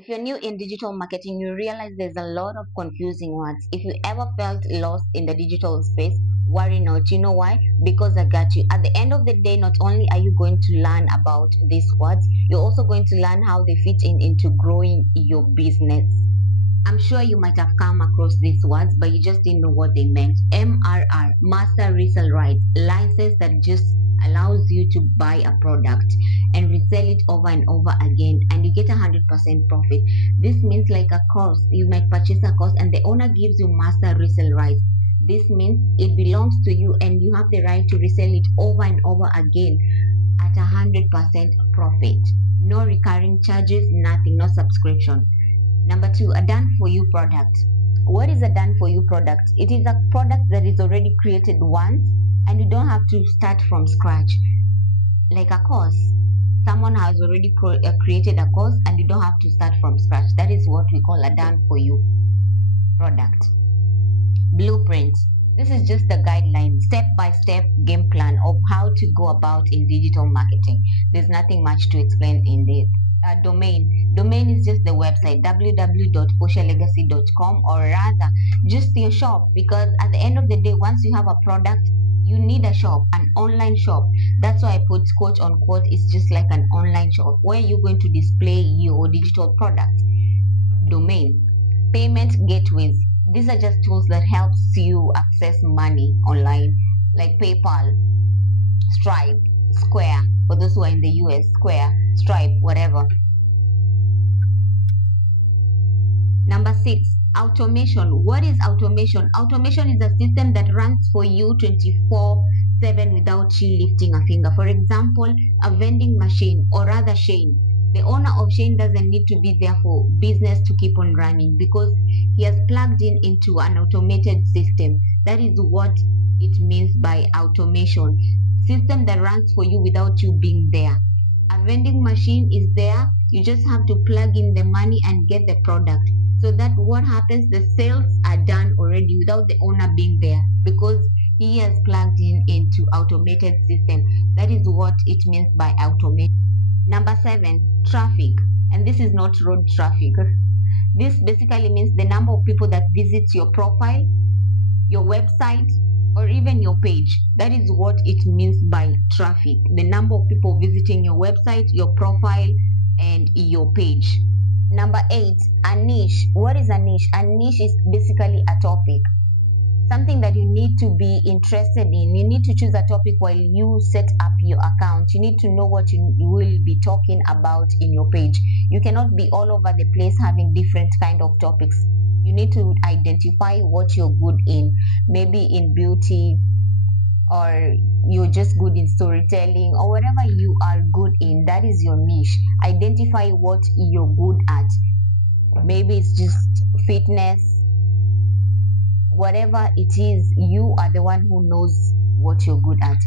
If you're new in digital marketing, you realize there's a lot of confusing words. If you ever felt lost in the digital space, worry not. You know why? Because I got you. At the end of the day, not only are you going to learn about these words, you're also going to learn how they fit into growing your business. I'm sure you might have come across these words, but you just didn't know what they meant. MRR, Master Resale Rights, license that just allows you to buy a product and resell it over and over again, and you get 100% profit. This means like a course. You might purchase a course and the owner gives you master resale rights. This means it belongs to you and you have the right to resell it over and over again at 100% profit. No recurring charges, nothing, no subscription. Number two, a done for you product. What is a done for you product? It is a product that is already created once and you don't have to start from scratch. Like a course, someone has already created a course and you don't have to start from scratch. That is what we call a done for you product. Blueprint. This is just a guideline, step-by-step game plan of how to go about in digital marketing. There's nothing much to explain in this. Domain is just the website www.poshalegacy.com, or rather just your shop, because at the end of the day, once you have a product, you need a shop, an online shop. That's why I put quote unquote, it's just like an online shop where you're going to display your digital product. Domain. Payment gateways. These are just tools that helps you access money online, like PayPal, Stripe, Square, for those who are in the US, Square, Stripe, whatever. Number 6, automation. What is automation? Automation is a system that runs for you 24/7 without you lifting a finger. For example, a vending machine, or rather Shane. The owner of Shane doesn't need to be there for business to keep on running because he has plugged in into an automated system. That is what it means by automation. System that runs for you without you being there. A vending machine is there, you just have to plug in the money and get the product. So that what happens, the sales are done already without the owner being there because he has plugged in into automated system. That is what it means by automation. Number 7, traffic. And this is not road traffic. This basically means the number of people that visit your profile, your website, or even your page. That is what it means by traffic. The number of people visiting your website, your profile, and your page. Number 8, a niche. What is a niche? A niche is basically a topic, something that you need to be interested in. You need to choose a topic while you set up your account. You need to know what you will be talking about in your page. You cannot be all over the place having different kind of topics. You need to identify what you're good in, maybe in beauty, or you're just good in storytelling, or whatever you are good in. That is your niche. Identify what you're good at. Maybe it's just fitness. Whatever it is, you are the one who knows what you're good at.